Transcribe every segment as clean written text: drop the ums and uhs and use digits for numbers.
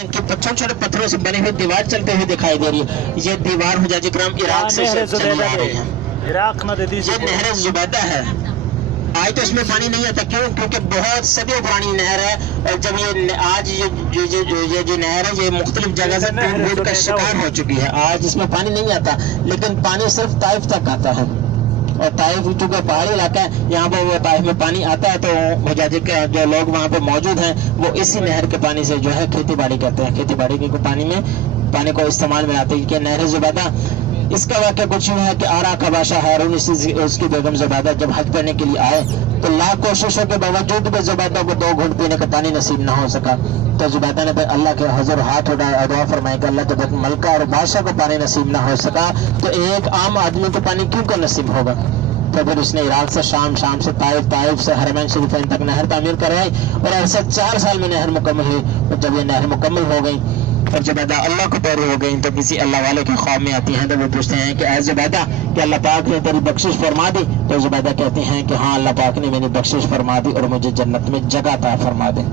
کہ چھوٹے چھوٹے پتھروں سے بنی ہوئی دیوار چلتے ہوئے دکھائی دے رہی ہے. یہ دیوار حجاج کرام عراق سے چلی آ رہی ہے. یہ نہر زبیدہ ہے. آج تو اس میں پانی نہیں آتا. کیوں؟ کیونکہ بہت صدیوں پرانی نہر ہے. اور جب یہ آج یہ جو نہر ہے یہ مختلف جگہ سے ٹوٹ کا شکار ہو چکی ہے. آج اس میں پانی نہیں آتا، لیکن پانی صرف طائف تک آتا ہے. اور طائف چونکہ پہاڑی علاقہ ہے، یہاں پر وہ طائف میں پانی آتا ہے تو حجاج کے جو لوگ وہاں پہ موجود ہیں وہ اسی نہر کے پانی سے جو ہے کھیتی باڑی کرتے ہیں. کھیتی باڑی کے پانی کو استعمال میں آتے ہیں. کہ نہر زبیدہ اس کا واقعہ کچھ یوں ہے کہ آرا کا بادشاہ ہارون اس کی بیگم زبیدہ جب حج کرنے کے لیے آئے تو لاکھ کوششوں کے باوجود بھی زبیدہ کو 2 گھونٹ پینے کا پانی نصیب نہ ہو سکا. تو زبیدہ نے اللہ کے حضور ہاتھ اٹھایا اور دعا فرمائی کہ اللہ جب ایک ملکہ اور بادشاہ کو پانی نصیب نہ ہو سکا تو ایک عام آدمی کو پانی کیوں کا نصیب ہوگا. تو پھر اس نے عراق سے شام سے طائف سے حرمین شریفین تک نہر تعمیر کروائی اور ایسا 4 سال میں نہر مکمل ہوئی. اور جب یہ نہر مکمل ہو گئی اور زبیدہ اللہ کو پیاری ہو گئی تو کسی اللہ والے کے خواب میں آتی ہیں تو وہ پوچھتے ہیں کہ اے زبیدہ کہ اللہ پاک نے تیری بخشش فرما دی. تو زبیدہ کہتے ہیں کہ ہاں اللہ پاک نے میری بخشش فرما دی اور مجھے جنت میں جگہ عطا فرما دے.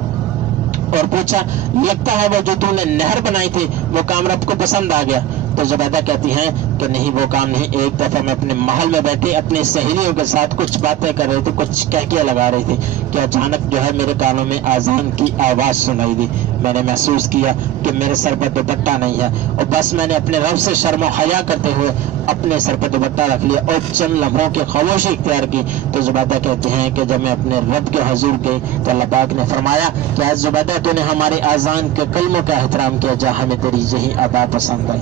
اور پوچھا لگتا ہے وہ جو تو نے نہر بنائی تھی وہ کام رب کو پسند آ گیا. تو زبیدہ کہتی ہیں کہ نہیں وہ کام نہیں. ایک دفعہ میں اپنے محل میں بیٹھی اپنی سہیلیوں کے ساتھ کچھ باتیں کر رہی تھی، کچھ کہکیاں لگا رہی تھی کہ اچانک جو ہے میرے کانوں میں اذان کی آواز سنائی دی. میں نے محسوس کیا کہ میرے سر پر دوپٹہ نہیں ہے اور بس میں نے اپنے رب سے شرم و حیا کرتے ہوئے اپنے سر پر دوپٹہ رکھ لیا اور چند لمحوں کی خاموشی اختیار کی. تو زبیدہ کہتے ہیں کہ جب میں اپنے رب کے حضور گئی تو اللہ پاک نے فرمایا کہ اے زبیدہ تو نے ہمارے اذان کے کلموں کا احترام کیا، جہاں ہمیں تیری یہی ادا پسند ہے.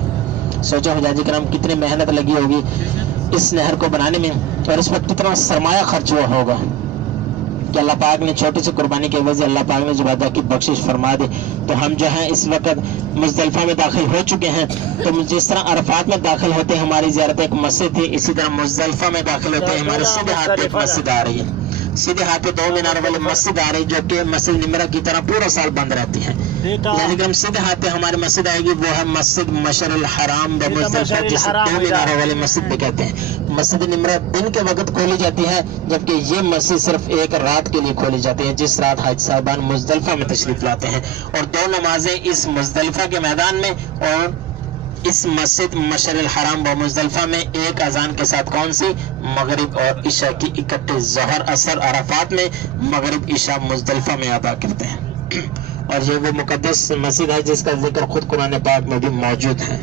سوچو حجاج کرام کتنی محنت لگی ہوگی اس نہر کو بنانے میں اور اس وقت کتنا سرمایہ خرچ ہوا ہوگا کہ اللہ پاک نے چھوٹی سی قربانی کی وجہ سے اللہ پاک نے زبیدہ کی بخشش فرما دی. تو ہم جو ہیں اس وقت مزدلفہ میں داخل ہو چکے ہیں. تو جس طرح عرفات میں داخل ہوتے ہیں ہماری زیارت ایک مسجد تھی، اسی طرح مزدلفہ میں داخل ہوتے ہیں ہمارے سیدھے ہاتھ پہ ایک مسجد آ رہی ہے. سیدھے ہاتھ پہ 2 مینار والی مسجد آ رہی جو کہ مسجد نمرہ کی طرح پورا سال بند رہتی ہے. یعنی کہ ہم سیدھے ہاتھ پہ ہماری مسجد آئے گی وہ ہے مسجد مشعر الحرام و مزدلفہ، جسے 2 میناروں والی مسجد بھی کہتے ہیں. مسجد نمرہ دن کے وقت کھولی جاتی ہے جبکہ یہ مسجد صرف ایک رات کے لیے کھولی جاتی ہے جس رات حاج صاحبان مزدلفہ میں تشریف لاتے ہیں. اور 2 نمازیں اس مزدلفہ کے میدان میں اور اس مسجد مشعر الحرام و مزدلفہ میں ایک اذان کے ساتھ کون سی؟ مغرب اور عشاء کی اکٹھے. ظہر اثر عرفات میں، مغرب عشاء مزدلفہ میں ادا کرتے ہیں. اور یہ وہ مقدس مسجد ہے جس کا ذکر خود قرآن پاک میں بھی موجود ہے.